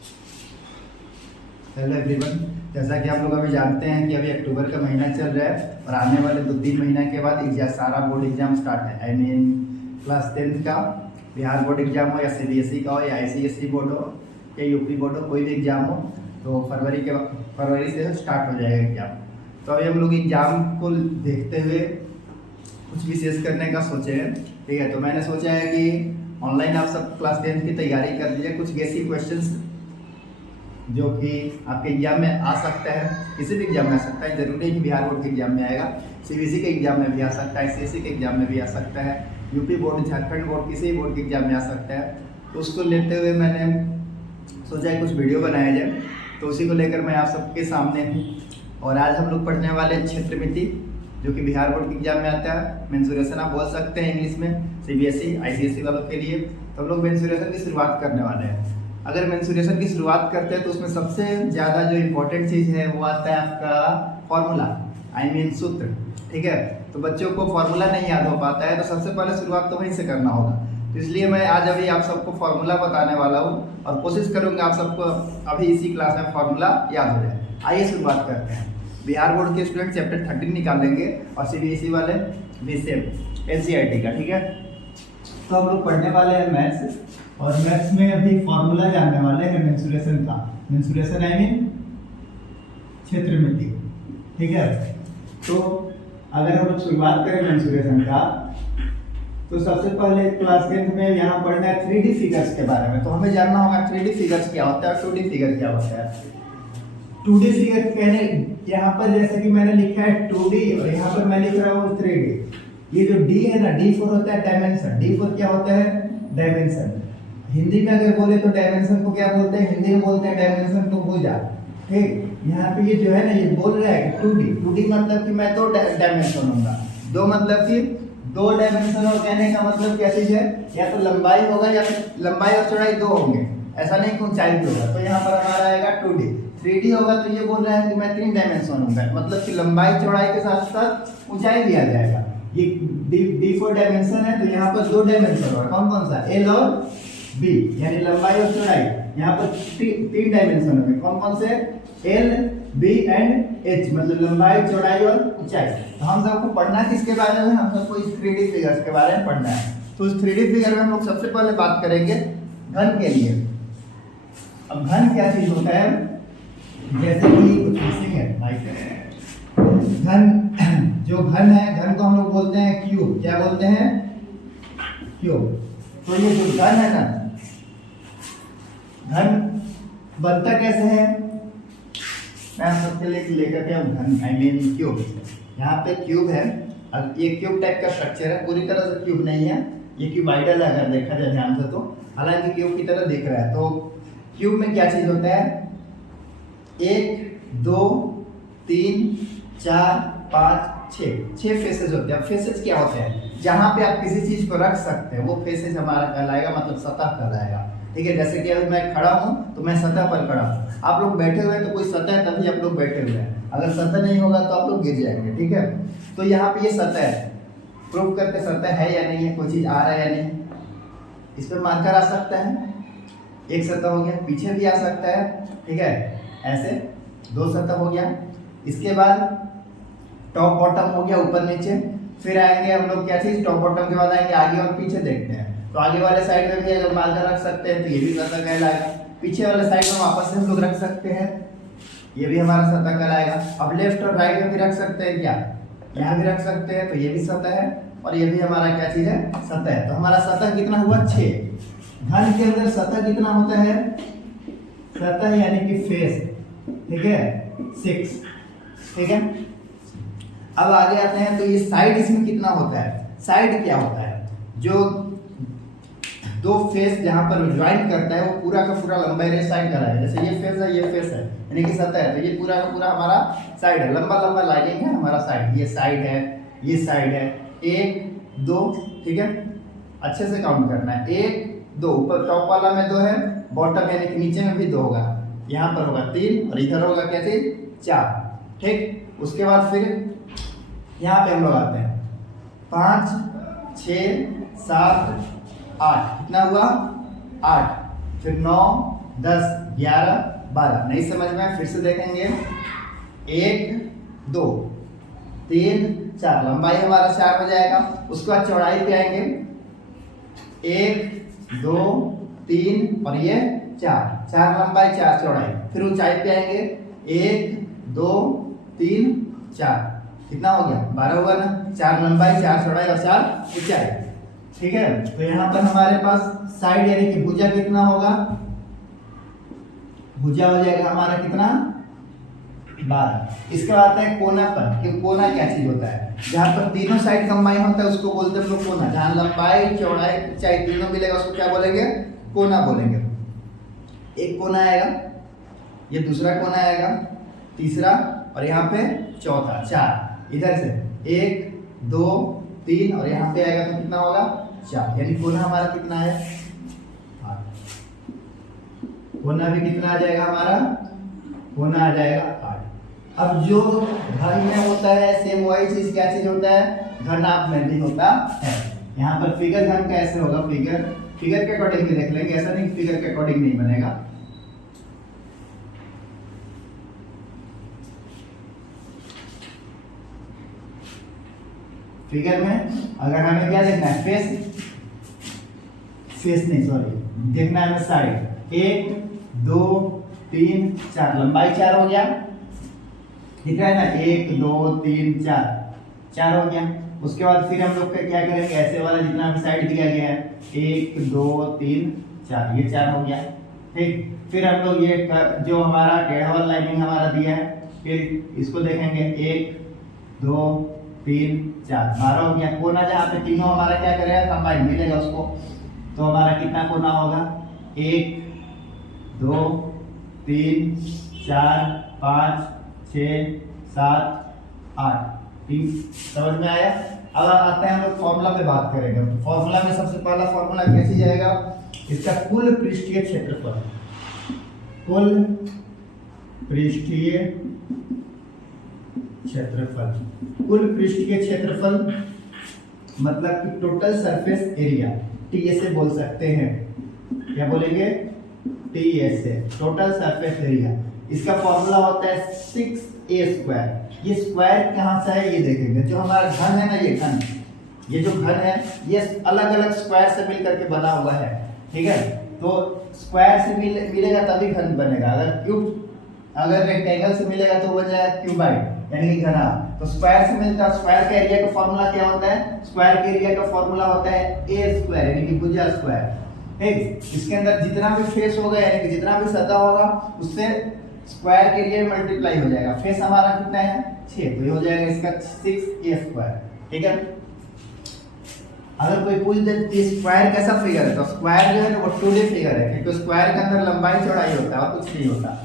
Hello everyone, जैसा कि आप लोग अभी जानते हैं कि अभी अक्टूबर का महीना चल रहा है और आने वाले 2-3 महीना के बाद एग्जाम, सारा बोर्ड एग्जाम स्टार्ट है। आई मीन क्लास 10th का बिहार बोर्ड एग्जाम हो या सीबीएसई का हो या आईसीएसई बोर्ड हो या यूपी बोर्ड हो, कोई भी एग्जाम हो तो फरवरी से स्टार्ट हो जाएगा एग्जाम। तो अभी हम लोग एग्जाम को देखते हुए कुछ विशेष करने का सोचे हैं। ठीक है, तो मैंने सोचा है कि ऑनलाइन आप सब क्लास 10th की तैयारी कर लीजिए। कुछ बेसिक क्वेश्चंस जो कि आपके एग्जाम में आ सकता है, किसी भी एग्जाम में आ सकता है, जरूरी है कि बिहार बोर्ड के एग्जाम में आएगा, सीबीएसई के एग्जाम में भी आ सकता है, आईसीएसई के एग्जाम में भी आ सकता है, यूपी बोर्ड, झारखंड बोर्ड, किसी बोर्ड के एग्जाम में आ सकता है। तो उसको लेते हुए मैंने सोचा है कुछ वीडियो बनाया जाए, तो उसी को लेकर मैं आप सबके सामने हूँ। और आज हम लोग पढ़ने वाले हैं क्षेत्रमिति, जो कि बिहार बोर्ड के एग्जाम में आता है। मेंसुरेशन आप बोल सकते हैं इंग्लिश में, सीबीएसई आईसीएसई वालों के लिए। तो हम लोग मेंसुरेशन की शुरुआत करने वाले हैं। अगर मेंसुरेशन की शुरुआत करते हैं तो उसमें सबसे ज़्यादा जो इम्पोर्टेंट चीज़ है वो आता है आपका फॉर्मूला, आई मीन सूत्र। ठीक है, तो बच्चों को फॉर्मूला नहीं याद हो पाता है, तो सबसे पहले शुरुआत तो वहीं से करना होगा। तो इसलिए मैं आज अभी आप सबको फॉर्मूला बताने वाला हूँ और कोशिश करूँगा आप सबको अभी इसी क्लास में फॉर्मूला याद हो जाए। आइए शुरुआत करते हैं। बिहार बोर्ड के स्टूडेंट चैप्टर 13 निकालेंगे और सीबीएसई वाले भी सेम एनसीईआरटी का। ठीक है, तो हम लोग पढ़ने वाले हैं मैथ्स, और मैथ्स में अभी फॉर्मूला जानने वाले हैं मेंसुरेशन का। मेंसुरेशन आई मीन क्षेत्रमिति। ठीक है, तो अगर हम लोग शुरुआत करें मेंसुरेशन का, तो सबसे पहले क्लास 10th में यहाँ पढ़ना है 3D फिगर्स के बारे में। तो हमें जानना होगा 3D फिगर्स क्या होता है, 2D फिगर क्या होता है। 2D फिगर कहने यहाँ पर जैसे कि मैंने लिखा है 2D और यहाँ पर मैं लिख रहा हूँ 3D। ये जो D है ना, D4 होता है डायमेंशन। D4 क्या होता है? डायमेंशन। हिंदी में अगर बोले तो डायमेंशन को क्या बोलते हैं? हिंदी में बोलते हैं डायमेंशन को भुजा। ठीक, यहाँ पे ये जो है ना, ये बोल रहा है कि 2D मतलब कि मैं 2 डायमेंशन होगा। 2 मतलब कि 2 डायमेंशन, और कहने का मतलब क्या चीज है? या तो लंबाई होगा या फिर लंबाई और चौड़ाई 2 होंगे, ऐसा नहीं कि ऊंचाई भी होगा। तो यहाँ पर हमारा आएगा 2D। 3D होगा तो ये बोल रहा है कि मैं 3 डायमेंशन होगा, मतलब कि लंबाई चौड़ाई के साथ साथ ऊंचाई भी आ जाएगा। ये D4 डायमेंशन है, तो यहाँ पर 2 डायमेंशन होगा। कौन कौन सा? L और B, यानी लंबाई और चौड़ाई। यहाँ पर 3 डायमेंशन होंगे। कौन कौन से? L, B एंड H, मतलब लंबाई, चौड़ाई और ऊंचाई। तो हम सबको पढ़ना किसके बारे में? हम सबको इस 3D फिगर्स के बारे में पढ़ना है। तो इस 3D फिगर में हम लोग सबसे पहले बात करेंगे घन के लिए। अब घन क्या चीज होता है? जैसे कि घन, जो घन है, घन को हम लोग बोलते हैं क्यूब। क्या बोलते हैं? क्यूब। तो ये जो घन है ना, घन बनता कैसे है? मैं आप सबके लिए लेकर के घन, आई मीन क्यूब। यहाँ पे क्यूब है, अब ये क्यूब टाइप का स्ट्रक्चर है, पूरी तरह से क्यूब नहीं है, ये क्यूबाइडल है अगर देखा जाए ध्यान से तो, हालांकि क्यूब की तरह दिख रहा है। तो क्यूब में क्या चीज होता है? 1 2 3 4 5 6 फेसेस होते हैं। फेसेस क्या होते हैं? जहां पे आप किसी चीज को रख सकते हैं वो फेसेस हमारा कहलाएगा, मतलब सतह कहलाएगा। ठीक है, जैसे कि अभी मैं खड़ा हूं तो मैं सतह पर खड़ा हूं। आप लोग बैठे हुए हैं तो कोई सतह है, तभी आप लोग बैठे हुए हैं। अगर सतह नहीं होगा तो आप लोग गिर जाएंगे। ठीक है, तो यहाँ पे ये सतह है, प्रूव करके सतह है या नहीं है, कोई चीज आ रहा है या नहीं। इस पर मार्कर आ सकता है, एक सतह हो गया, पीछे भी आ सकता है। ठीक है, ऐसे 2 सतह हो गया। इसके बाद टॉप बॉटम हो गया, ऊपर नीचे। फिर आएंगे हम लोग क्या चीज? टॉप बॉटम के बाद आएंगे आगे और पीछे, देखते हैं। तो आगे वाले साइड में भी अगर मार्कर रख सकते हैं तो ये भी सतह कहलाएगा। पीछे वाले साइड में वापस से हम लोग रख सकते हैं, ये भी हमारा सतह कहलाएगा। अब लेफ्ट और राइट में भी रख सकते हैं, क्या यहाँ भी रख सकते हैं, तो ये भी सतह है। और ये भी हमारा क्या चीज है? सतह है। तो हमारा सतह कितना हुआ? 6। घन के अंदर सतह कितना होता है? सतह यानी कि फेस, ठीक है, 6। ठीक है, अब आगे आते हैं तो ये साइड इसमें कितना होता है? साइड क्या होता है? जो 2 फेस जहां पर ज्वाइन करता है वो पूरा का पूरा लंबाई रे साइड कहलाएगा। जैसे ये फेस है, ये फेस है, यानी कि सतह है, तो ये पूरा का पूरा हमारा साइड है। लंबा लंबा लाइनिंग है हमारा साइड, ये साइड है, ये साइड है। 1 2, ठीक है, अच्छे से काउंट करना है। 1 2, ऊपर टॉप वाला में 2 है, बॉटम यानी कि नीचे में भी 2 होगा, यहाँ पर होगा 3 और इधर होगा क्या चीज? 4। ठीक, उसके बाद फिर यहाँ पे हम लोग आते हैं 5 6 7 8, कितना हुआ? 8। फिर 9 10 11 12। नहीं समझ में फिर से देखेंगे। 1 2 3 4, लंबाई हमारा 4 हो जाएगा। उसके बाद चौड़ाई पे आएंगे 1 2 3 और ये 4, 4 लंबाई 4 चौड़ाई। फिर ऊंचाई पे आएंगे 1 2 3 4, कितना हो गया 12 हुआ ना। 4 लंबाई 4 चौड़ाई और 4 ऊंचाई। ठीक है, तो यहाँ पर हमारे पास साइड यानी कि भुजा कितना होगा, भुजा हो जाएगा हमारा कितना 12। इसके बाद आता है कोनापन, कि कोना क्या चीज होता है, जहाँ पर तीनों साइड कंबाइन होता है उसको बोलते हैं हम लोग कोना। जहाँ लंबाई चौड़ाई ऊंचाई तीनों मिलेगा उसको क्या बोलेंगे, कोना बोलेंगे। एक कोना आएगा, ये दूसरा कोना आएगा, तीसरा और यहाँ पे चौथा, 4। इधर से 1 2 3 और यहाँ पे आएगा तो कितना होगा 4, यानी कोना हमारा कितना है 8। कोना भी कितना आ जाएगा हमारा, कोना आ जाएगा 8। अब जो घन में होता है सेम वही चीज क्या चीज होता है, घनाभ में भी होता है। यहाँ पर फिगर घन कैसे होगा, फिगर के अकॉर्डिंग भी देख लेंगे, ऐसा नहीं फिगर के अकॉर्डिंग नहीं बनेगा। फिगर में अगर हमें क्या देखना है, फेस नहीं सॉरी, देखना है हमें साइड। 1 2 3 4, लंबाई 4 हो गया, दिख रहा है ना, 1 2 3 4 हो गया। उसके बाद फिर हम लोग क्या करेंगे, ऐसे वाला जितना हमें साइड दिया गया है 1 2 3 4, ये 4 हो गया। ठीक, फिर हम लोग ये जो हमारा टेढ़ा वाला लाइनिंग हमारा दिया है, फिर इसको देखेंगे 1 2 3 4, 12 हो गया। कोना जहाँ पे तीनों हमारा क्या करेगा, कंबाइन मिलेगा उसको, तो हमारा कितना कोना होगा 1 2 3 4 5 6 7 8। ठीक, समझ में आया। अब आते हैं हम लोग फॉर्मूला पे बात करेंगे। फॉर्मूला में सबसे पहला फॉर्मूला कैसे जाएगा, इसका कुल पृष्ठीय क्षेत्रफल, कुल पृष्ठीय क्षेत्रफल, कुल पृष्ठीय क्षेत्रफल मतलब कि टोटल सरफेस एरिया, टीएसए बोल सकते हैं। क्या बोलेंगे, टीएसए, टोटल सरफेस एरिया। इसका फॉर्मूला होता है 6a²। ये स्क्वायर कहाँ से है ये देखेंगे। जो हमारा घन है ना, ये घन, ये जो घन है ये अलग अलग स्क्वायर से मिल करके बना हुआ है। ठीक है, तो स्क्वायर से मिलेगा तभी घन बनेगा। अगर रेक्टेंगल से मिलेगा तो बन जाएगा क्यूबाइड यानी कि घना। तो स्क्वायर से मिलता है, स्क्वायर का एरिया का फॉर्मूला क्या होता है, स्क्वायर के एरिया का फॉर्मूला होता है a² यानी कि भुजा स्क्वायर। ठीक, इसके अंदर जितना भी फेस होगा यानी कि जितना भी सतह होगा उससे स्क्वायर के एरिया मल्टीप्लाई हो जाएगा। फेस हमारा कितना है 6, तो ये हो जाएगा इसका 6a²। ठीक है, अगर कोई पूछ दे स्क्वायर कैसा फिगर है, तो स्क्वायर जो है ना वो 2D फिगर है, क्योंकि स्क्वायर के अंदर लंबाई चौड़ाई होता है और कुछ नहीं होता।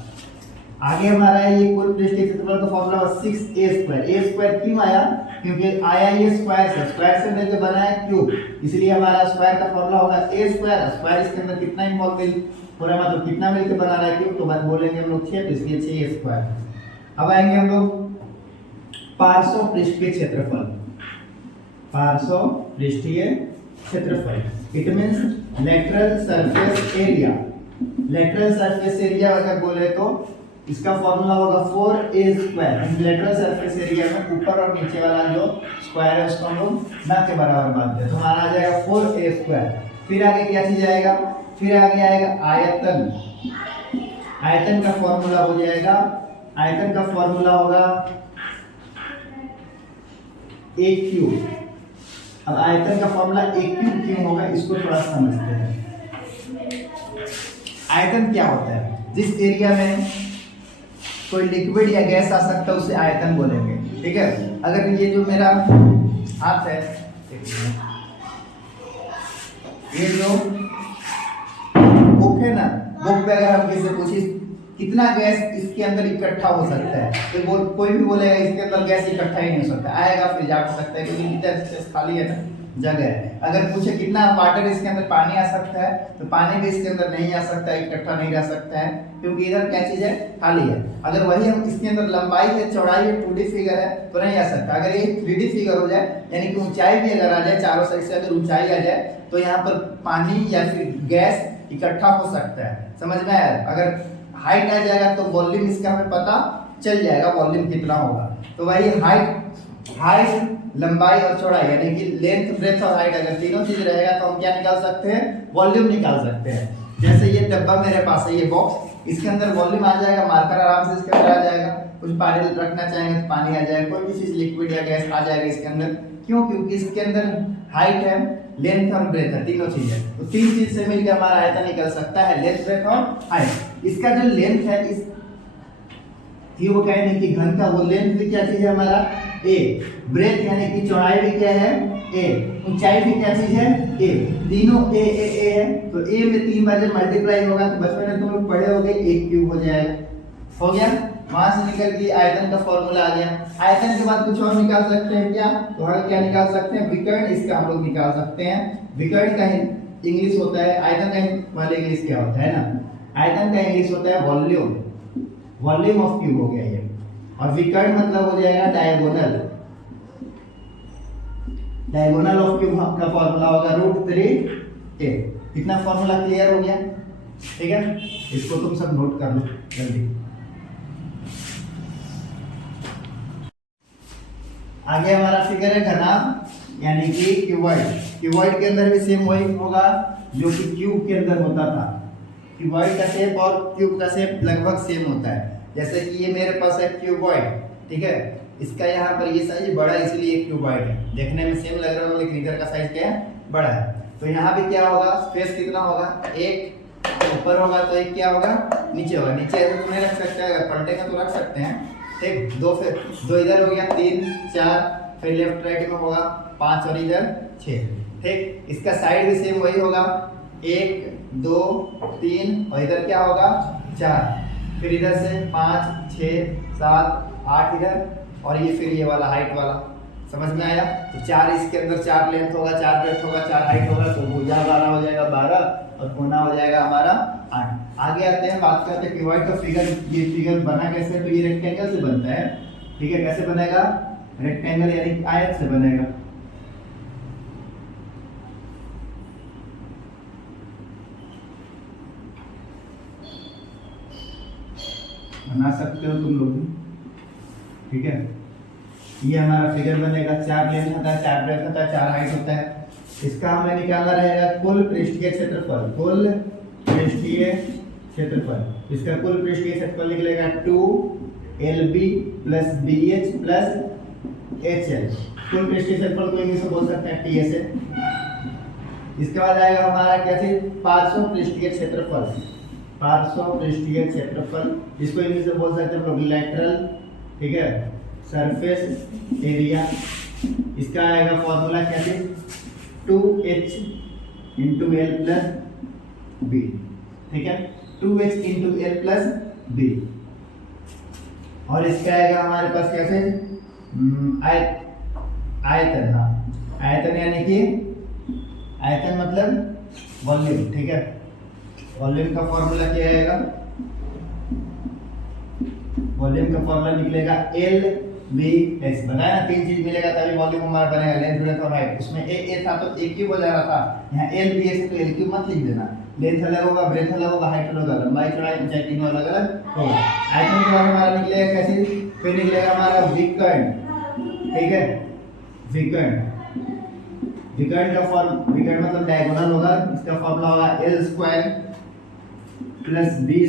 आगे हमारा है ये कुल पृष्ठीय क्षेत्रफल का फॉर्मूला 6a²। a² क्यों आया, क्योंकि आया ये स्क्वायर से मिलकर बना है क्यूब, इसलिए हमारा स्क्वायर का फॉर्मूला होगा a²। स्क्वायर इसके अंदर कितना इन्वॉल्व है, पूरा मतलब कितना मिलकर बना रहा है क्यूब, तो बात बोलेंगे हम लोग 6, तो इसलिए 6a²। अब आएंगे हम लोग पार्श्व पृष्ठीय क्षेत्रफल, पार्श्व पृष्ठीय क्षेत्रफल, it means lateral surface area. Lateral surface area अगर बोले तो इसका फॉर्मूला होगा 4a²। लेटरल सरफेस एरिया में ऊपर और नीचे वाला जो स्क्वायर है उसको हम लोग ना के बराबर बांधते हैं, तो हमारा आ जाएगा 4a²। फिर आगे क्या चीज आएगा, फिर आगे आएगा आयतन। आयतन का फॉर्मूला हो जाएगा, आयतन का फॉर्मूला होगा a³। अब आयतन का फॉर्मूला a³ क्यों होगा इसको थोड़ा समझते हैं। आयतन क्या होता है, जिस एरिया में कोई लिक्विड या गैस आ सकता है उसे आयतन बोलेंगे। ठीक है, अगर ये जो मेरा हाथ है, ये जो बुक है ना, बुक पे अगर हम किसी से पूछे कितना गैस इसके अंदर इकट्ठा हो सकता है, तो कोई भी बोलेगा इसके अंदर गैस इकट्ठा ही नहीं हो सकता, आएगा फिर जा सकता है क्योंकि इधर स्पेस खाली है ना, जगह है। अगर पूछे कितना वाटर इसके अंदर पानी आ सकता है, तो पानी भी इसके अंदर नहीं आ सकता, इकट्ठा नहीं रह सकता है, क्योंकि इधर क्या चीज है, खाली है। अगर वही हम इसके अंदर लंबाई है चौड़ाई है 2D फिगर है तो नहीं आ सकता। अगर ये 3D फिगर हो जाए यानी कि ऊंचाई भी अगर आ जाए, चारों साइड से अगर ऊंचाई आ जाए, तो यहाँ पर पानी या फिर गैस इकट्ठा हो सकता है। समझ में आया? अगर हाइट आ जाएगा तो वॉल्यूम इसका हमें पता चल जाएगा वॉल्यूम कितना होगा। तो वही हाइट लंबाई और चौड़ाई यानी कि लेंथ ब्रेथ और हाइट अगर तीनों चीज रहेगा तो हम क्या निकाल सकते हैं, वॉल्यूम निकाल सकते हैं। जैसे ये डब्बा मेरे पास है, ये बॉक्स, इसके अंदर वॉल्यूम आ जाएगा, मार्कर आराम से इसके अंदर आ जाएगा। कुछ पानी रखना चाहेंगे तो पानी आ जाएगा, कोई भी चीज लिक्विड या गैस आ जाएगा इसके अंदर। क्यों? क्योंकि इसके अंदर हाइट है, लेंथ और ब्रेथ है, तीनों चीज है। तो तीन चीज से मिलकर हमारा आयतन निकल सकता है, लेंथ ब्रेथ और हाइट। इसका जो लेंथ है इस क्यूब यानी कि घन का, वो लेंथ भी क्या चीज है हमारा a, ब्रेथ यानी कि चौड़ाई भी क्या है a, ऊंचाई भी क्या चीज है a, तीनों a है। तो a में 3 बार जब मल्टीप्लाई होगा तो बचपन में तुम लोग पढ़े होगे a क्यूब हो जाएगा। हो गया? वहां से निकल के आयतन का फॉर्मूला आ गया। आयतन के बाद कुछ और निकाल सकते हैं क्या? तो हम क्या निकाल सकते हैं, विकर्ण, इसका हम लोग निकाल सकते हैं। विकर्ण का इंग्लिश होता है, आयतन का वाले इंग्लिश क्या होता है ना, आयतन का इंग्लिश होता है वॉल्यूम, वॉल्यूम ऑफ क्यूब हो गया ये। और विकर्ण मतलब हो जाएगा डायगोनल, डायगोनल ऑफ क्यूब का फॉर्मूला होगा √3a। इतना फॉर्मूला क्लियर हो गया? ठीक है, इसको तुम सब नोट कर लो जल्दी। आगे हमारा फिगर है घनाभ यानी कि क्यूबॉइड। क्यूबॉइड के अंदर भी सेम वही होगा जो कि क्यूब के अंदर होता था। क्यूबॉइड का शेप और क्यूब का शेप लगभग सेम होता है। जैसे कि ये मेरे पास है क्यूबॉइड, ठीक है, इसका यहाँ पर ये साइज बड़ा है इसलिए क्यूबॉइड है, देखने में सेम लग रहा है लेकिन इधर का साइज क्या है, बड़ा है। तो यहाँ भी क्या होगा, स्पेस कितना होगा, एक ऊपर होगा तो एक क्या होगा, नीचे होगा। नीचे ऐसे तो नहीं रख सकते, अगर पलटेगा तो रख सकते हैं, ठीक। दो इधर हो गया, 3 4, फिर लेफ्ट राइट में होगा 5 और इधर 6, ठीक। इसका साइड भी सेम वही होगा, 1 2 3 और इधर क्या होगा 4, फिर इधर से 5 6 7 8 इधर, और ये फिर ये वाला हाइट वाला। समझ में आया? तो 4 इसके अंदर 4 लेंथ होगा, 4 ब्रेथ होगा, 4 हाइट होगा, तो भुजा वाला हो जाएगा 12 और कोना हो जाएगा हमारा 8। आगे आते हैं, बात करते हैं क्यूबॉइड का फिगर। ये फिगर बना कैसे, तो ये रेक्टेंगल से बनता है, ठीक है। कैसे बनेगा, रेक्टेंगल यानी आयत से बनेगा। बना सकते हो तुम लोग, ठीक है। ये हमारा फिगर बनेगा, 4 लेंथ होता है, 4 ब्रेथ होता है, 4 हाइट होता है। इसका हमें निकालना रहेगा कुल पृष्ठीय क्षेत्रफल, कुल पृष्ठीय क्षेत्रफल। इसका कुल पृष्ठीय क्षेत्रफल निकलेगा 2LB + BH + HL। कुल पृष्ठीय क्षेत्रफल को इंग्लिश में बोल सकते हैं TSA। इसके बाद आएगा हमारा क्या चीज, 500 पृष्ठीय क्षेत्रफल, 500 पृष्ठीय क्षेत्रफल। इसको इंग्लिश में बोल सकते हैं हम लोग लैटरल, ठीक है, सरफेस एरिया। इसका आएगा फॉर्मूला क्या है, 2H × L + B, ठीक है, 2H × L + B। और इसका आएगा हमारे पास कैसे, आयतन, हाँ आयतन यानी कि आयतन मतलब वॉल्यूम, ठीक है। वॉल्यूम का फॉर्मूला क्या आएगा, वॉल्यूम का फॉर्मूला निकलेगा LVS। बनाया ना, 3 चीज मिलेगा तभी वॉल्यूम हमारा बनेगा, लेंथ ब्रेथ और हाइट। उसमें A था तो A क्यूब हो जा रहा था, यहाँ LVS है तो L क्यूब मत लिख देना। लेंथ अलग होगा, ब्रेथ अलग होगा, हाइट अलग होगा, लंबाई चौड़ाई ऊंचाई तीनों अलग अलग होगा। आयतन के बाद हमारा निकलेगा कैसे, फिर निकलेगा हमारा विकर्ण, ठीक है, विकर्ण। विकर्ण का फॉर्म, विकर्ण मतलब डायगोनल होगा, इसका फॉर्मूला होगा L² + B²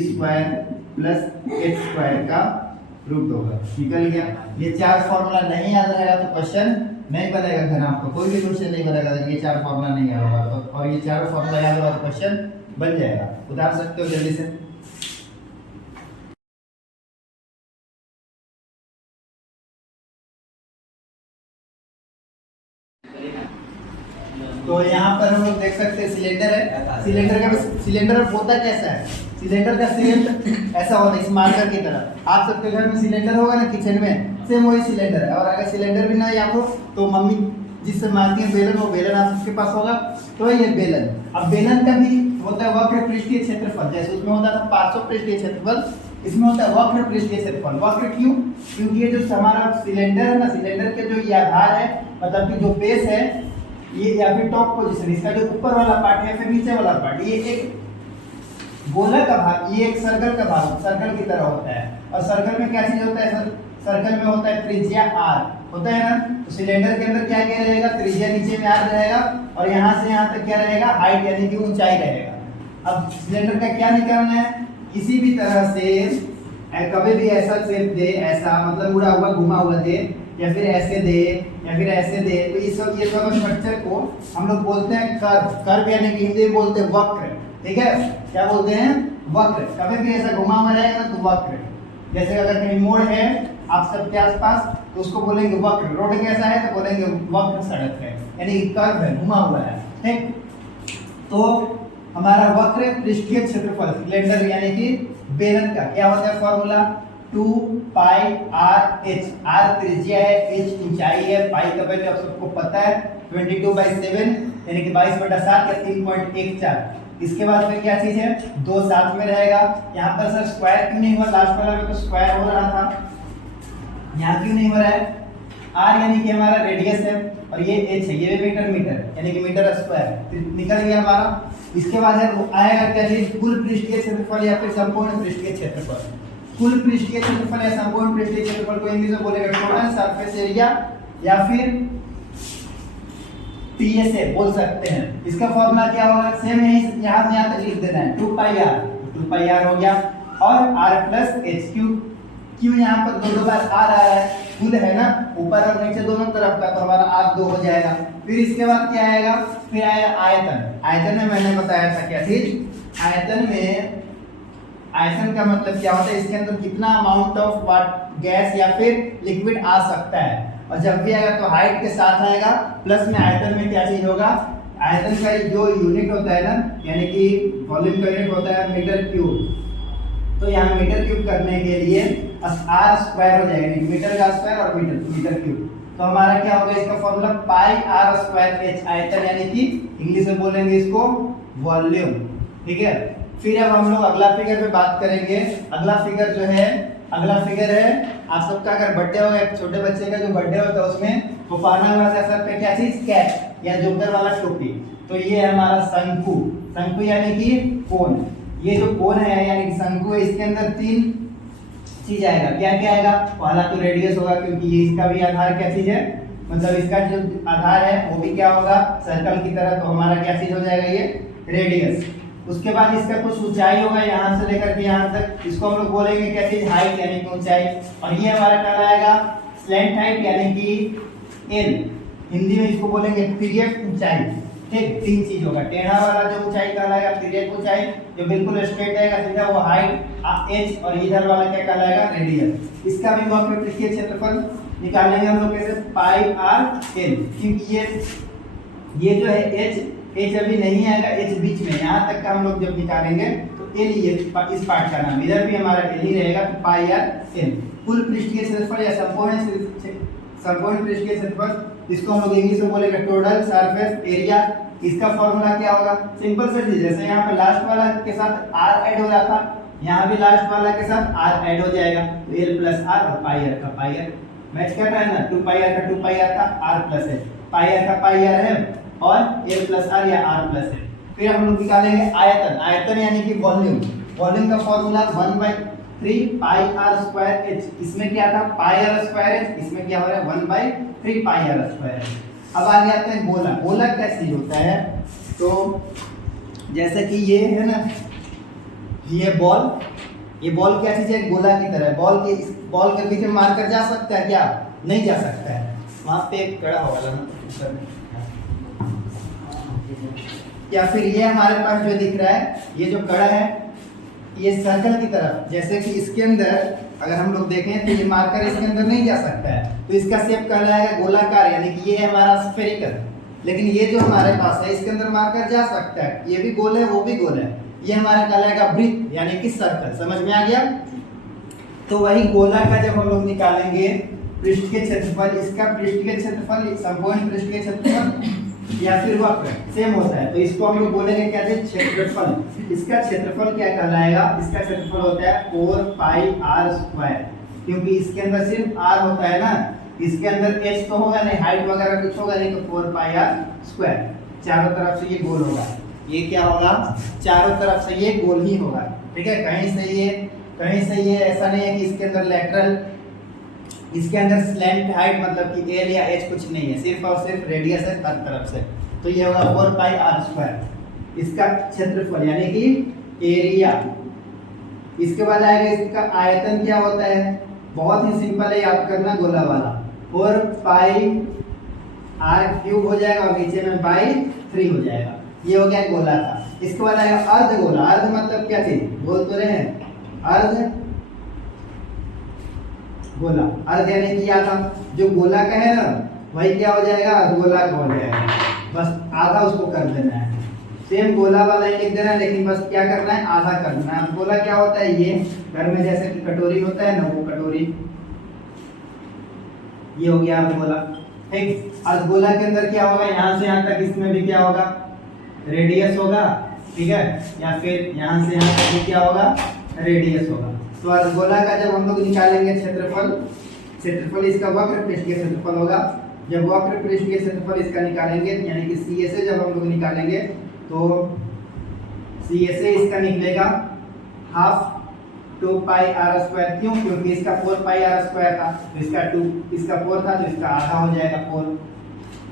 + H² का रूट होगा। निकल गया। ये 4 फॉर्मूला नहीं याद रहेगा तो क्वेश्चन नहीं बनेगा, घनाभ का कोई भी क्वेश्चन नहीं बनेगा अगर ये 4 फॉर्मूला नहीं याद होगा तो। और ये 4 फॉर्मूला याद होगा तो क्वेश्चन बन जाएगा। उतार सकते हो जल्दी से। तो यहाँ पर हम लोग देख सकते हैं सिलेंडर है, सिलेंडर होता कैसा है, सिलेंडर का शेप ऐसा होता है इस मार्कर की तरह। आप सबके घर में सिलेंडर होगा ना, किचन में सेम वही सिलेंडर है। और अगर सिलेंडर भी ना या तो मम्मी जिससे मारती है बेलन, वो बेलन आप सबके पास होगा, तो ये बेलन। अब बेलन का भी होता है वक्र पृष्ठीय क्षेत्रफल, जैसे उसमें होता था 500 पृष्ठीय क्षेत्रफल, इसमें होता है वक्र पृष्ठीय क्षेत्रफल। वक्र क्यों, क्योंकि ये जो हमारा सिलेंडर है ना, सिलेंडर के जो ये आधार है, मतलब कि जो बेस है ये, या फिर टॉप पोजीशन, इसका जो ऊपर वाला पार्ट है फिर नीचे वाला पार्ट, ये एक गोलक का भाग, ये एक सर्कल का भाग सर्कल की तरह होता है। और सर्कल में क्या चीज होता है सर? सर्कल में होता है त्रिज्या r, होता है ना। तो सिलेंडर के अंदर क्या क्या रहेगा? त्रिज्या नीचे में r रहेगा और यहाँ से यहाँ तक क्या रहेगा? हाइट यानी कि ऊंचाई रहेगा। अब सिलेंडर का क्या निकालना है? किसी भी तरह से कभी भी ऐसा शेप दे, ऐसा मतलब उड़ा हुआ घुमा हुआ दे, या फिर ऐसे दे, या फिर ऐसे दे, तो ये सब स्ट्रक्चर को हम लोग बोलते हैं कर्व। कर्व यानी कि हिंदी में बोलते हैं वक्र, ठीक है। क्या बोलते हैं? वक्र। कभी भी ऐसा घुमा हुआ रहेगा ना तो वक्र। जैसे अगर कहीं मोड़ है आप सबके आसपास तो उसको बोलेंगे वक्र। रोड कैसा है तो बोलेंगे वक्र सड़क है, यानी कर्व है, घुमा हुआ है, ठीक। तो हमारा वक्र पृष्ठीय क्षेत्रफल सिलेंडर यानी कि बेलन का क्या होता है फॉर्मूला? 2 पाई r h। r त्रिज्या है, h ऊंचाई है, पाई का वैल्यू आप सबको पता है 22/7 यानी कि 22/7 या 3.14। इसके बाद फिर क्या चीज है? 2 साथ में रहेगा। यहाँ पर सर स्क्वायर क्यों नहीं हुआ? लास्ट वाला में तो स्क्वायर हो रहा था, यहाँ क्यों नहीं हो रहा है? r यानी कि हमारा रेडियस है और ये h है, ये भी मीटर यानी कि मीटर स्क्वायर निकल गया हमारा। इसके बाद है वो आएगा क्या चीज? कुल पृष्ठीय क्षेत्रफल या फिर संपूर्ण पृष्ठीय क्षेत्रफल। कुल पृष्ठीय क्षेत्रफल या संपूर्ण पृष्ठीय क्षेत्रफल को इंग्लिश में बोलेगा टोटल सरफेस एरिया या फिर टीएसए बोल सकते हैं। इसका फॉर्मूला क्या होगा? सेम यही यहाँ तक लिख देना है 2 पाई r हो गया और r प्लस h क्यूब। क्यों यहाँ पर दो बार r आ रहा है? कुल है ना, ऊपर और नीचे दोनों तरफ का, तो हमारा r 2 हो जाएगा। फिर इसके बाद क्या आएगा? फिर आएगा आयतन। आयतन में मैंने बताया था क्या चीज? आयतन में, आयतन का मतलब क्या होता है? इसके अंदर कितना अमाउंट ऑफ वाट गैस या फिर लिक्विड आ सकता है। और जब भी आएगा तो हाइट के साथ आएगा, प्लस में आयतन में क्या चीज होगा? आयतन का जो यूनिट होता है ना, यानी कि वॉल्यूम का यूनिट होता है मीटर क्यूब। तो यहाँ मीटर क्यूब करने के लिए r स्क्वायर हो जाएगा, मीटर का स्क्वायर और मीटर क्यूब। तो हमारा क्या होगा? इसका फॉर्मूला पाई r स्क्वायर h। आयतन यानी कि इंग्लिश में बोलेंगे इसको वॉल्यूम, ठीक है। फिर अब हम लोग अगला फिगर पे बात करेंगे। अगला फिगर जो है, अगला फिगर है आप सबका अगर बर्थडे होगा, एक छोटे बच्चे का जो बर्थडे होता है उसमें वो पहना हुआ था सर पे क्या चीज? कैप या जोकर वाला टोपी। तो ये है हमारा शंकु। शंकु यानी कि कोन। ये जो कोन है यानी कि शंकु है, इसके अंदर 3 चीज आएगा। क्या क्या आएगा? पहला तो रेडियस होगा, क्योंकि ये इसका भी आधार क्या चीज है? मतलब इसका जो आधार है वो भी क्या होगा? सर्कल की तरह। तो हमारा क्या चीज हो जाएगा? ये रेडियस। उसके बाद इसका कुछ ऊंचाई होगा, यहाँ से लेकर के यहाँ तक, इसको हम लोग बोलेंगे क्या चीज? हाइट यानी कि ऊंचाई। और ये हमारा कहलाएगा स्लैंट हाइट यानी कि एल। हिंदी में इसको बोलेंगे पीरियड ऊंचाई, ठीक। 3 चीज होगा। टेढ़ा वाला जो ऊंचाई कहलाएगा पीरियड ऊंचाई, जो बिल्कुल स्ट्रेट रहेगा सीधा वो हाइट h, और इधर वाला क्या कहलाएगा? रेडियस। इसका भी वक्र पृष्ठीय क्षेत्रफल निकालेंगे हम लोग कैसे? पाई r l। क्योंकि ये जो है h अभी नहीं आएगा, h बीच में, यहाँ तक का हम लोग जब निकालेंगे तो l ये इस पार्ट का नाम, इधर भी हमारा l ही रहेगा। तो पाई r l कुल पृष्ठीय क्षेत्रफल या संपूर्ण पृष्ठीय क्षेत्रफल, इसको हम लोग इंग्लिश में बोलेंगे टोटल सरफेस एरिया। इसका फॉर्मूला क्या होगा? सिंपल सा चीज, जैसे यहाँ पे लास्ट वाला के साथ r ऐड हो रहा था, यहाँ भी लास्ट वाला के साथ r ऐड हो जाएगा। तो l प्लस r और पाई r का पाई r मैच कर रहा है ना। 2 पाई r का 2 पाई r का r प्लस है, पाई r का पाई r है और l प्लस r या r प्लस है। फिर हम लोग निकालेंगे आयतन। आयतन यानी कि वॉल्यूम। वॉल्यूम का फॉर्मूला 1/3 पाई r स्क्वायर h। इसमें क्या था? पाई r स्क्वायर h। इसमें क्या हो रहा है? 1/3 पाई r स्क्वायर h। अब आगे आते हैं गोला। गोला क्या चीज होता है? तो जैसे कि ये है ना, ये बॉल, ये बॉल क्या चीज है? गोला की तरह। बॉल के पीछे मारकर जा सकता है क्या? नहीं जा सकता है। वहां पे एक कड़ा होगा ना, या फिर ये हमारे पास जो दिख रहा है, ये जो कड़ा है ये सर्कल की तरफ, जैसे कि इसके अंदर अगर हम लोग देखें तो ये मार्कर इसके अंदर नहीं जा सकता है, तो इसका शेप कहलाएगा गोलाकार, यानी कि ये है हमारा स्फेरिकल। लेकिन ये जो हमारे पास है इसके अंदर मार्कर जा सकता है, ये भी गोल है वो भी गोल है, ये हमारा कहलाएगा वृत्त यानी कि सर्कल। समझ में आ गया? तो वही गोला का जब हम लोग निकालेंगे पृष्ठीय क्षेत्रफल, इसका पृष्ठीय क्षेत्रफल संपूर्ण पृष्ठीय क्षेत्रफल या फिर वक्र सेम होता है, तो इसको हम लोग बोलेंगे क्या है? क्षेत्रफल। इसका क्षेत्रफल क्या कहलाएगा? इसका क्षेत्रफल होता है 4 पाई r स्क्वायर, क्योंकि इसके अंदर सिर्फ r होता है ना, इसके अंदर h तो होगा नहीं, हाइट वगैरह कुछ होगा नहीं, तो 4 पाई r स्क्वायर। चारों तरफ से ये गोल होगा। ये क्या होगा, चारों तरफ से ये गोल ही होगा, ठीक है। कहीं से ये ऐसा नहीं है कि इसके अंदर लेटरल, इसके अंदर स्लैंट हाइट मतलब कि एल या एच कुछ नहीं है, सिर्फ और सिर्फ रेडियस है हर तरफ से। तो ये होगा 4 पाई आर स्क्वायर इसका क्षेत्रफल यानी कि एरिया। इसके बाद आएगा इसका आयतन क्या होता है, बहुत ही सिंपल है, याद करना, गोला वाला 4 पाई आर क्यूब हो जाएगा और नीचे में बाई 3 हो जाएगा। ये हो गया गोला का। इसके बाद आएगा अर्ध गोला। अर्ध मतलब क्या चीज, बोल तो रहे हैं, अर्ध गोला। अर्ध यानी कि क्या था, जो गोला का है ना वही क्या हो जाएगा, अर्धगोला का हो जाएगा, बस आधा उसको कर देना है। सेम गोला वाला ही लिख देना है, लेकिन बस क्या करना है, आधा करना है। अर्धगोला क्या होता है, ये घर में जैसे कि कटोरी होता है ना, वो कटोरी, ये हो गया अर्धगोला, ठीक। अर्धगोला के अंदर क्या होगा, यहाँ से यहाँ तक इसमें भी क्या होगा, रेडियस होगा, ठीक है, या फिर यहाँ से यहाँ तक भी क्या होगा, रेडियस होगा। तो अर्धगोला का जब हम लोग निकालेंगे क्षेत्रफल इसका वक्र पृष्ठ के क्षेत्रफल होगा। जब वक्र पृष्ठ के क्षेत्रफल इसका निकालेंगे यानी कि सी से जब हम लोग निकालेंगे तो सी से इसका निकलेगा हाफ 2 पाई आर स्क्वायर। क्यों, क्योंकि इसका 4 पाई आर स्क्वायर था, तो इसका 2, इसका 4 था तो इसका आधा हो जाएगा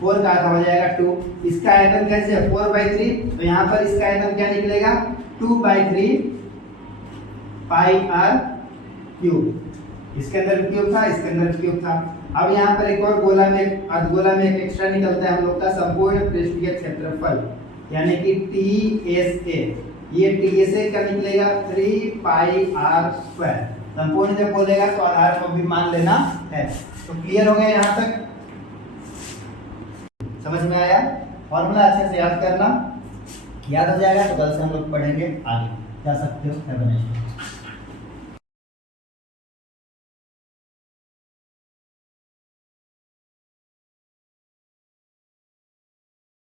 4 का आधा हो जाएगा 2। इसका आयतन कैसे है, 4/3, तो यहाँ पर इसका आयतन क्या निकलेगा, 2/3 पाई आर क्यूब। इसके अंदर क्यूब था, इसके अंदर क्यूब था। अब यहाँ पर एक और गोला में, अर्धगोला में एक एक्स्ट्रा निकलता है हम लोग का संपूर्ण पृष्ठीय क्षेत्रफल यानी कि TSA। ये TSA का निकलेगा 3 पाई आर स्क्वायर। संपूर्ण जब बोलेगा तो आधार को भी मान लेना है। तो क्लियर हो गया यहाँ तक, समझ में आया। फॉर्मूला अच्छे से याद करना, याद हो जाएगा तो कल से हम लोग पढ़ेंगे आगे, जा सकते हो।